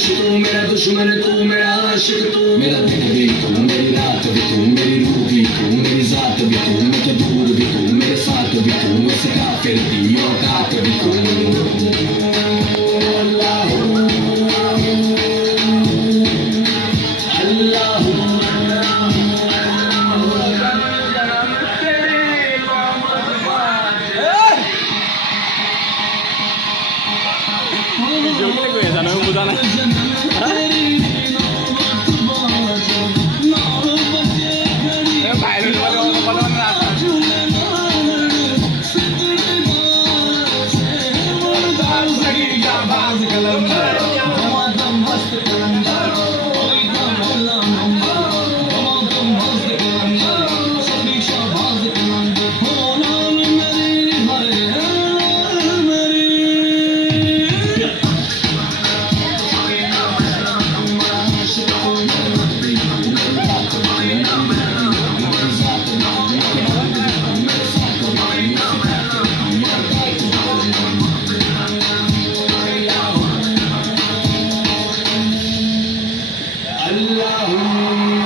इश्क तू, मेरा दुश्मन तू, मेरा आशिक तू, मेरा दिन भी तू, मेरी रात भी तू, मेरी रूह भी तू, मेरी जात भी तू, मुझे दूर भी तू, मेरे साथ भी तू, मुझसे काफिर भी औकात भी तू। अल्लाह Allah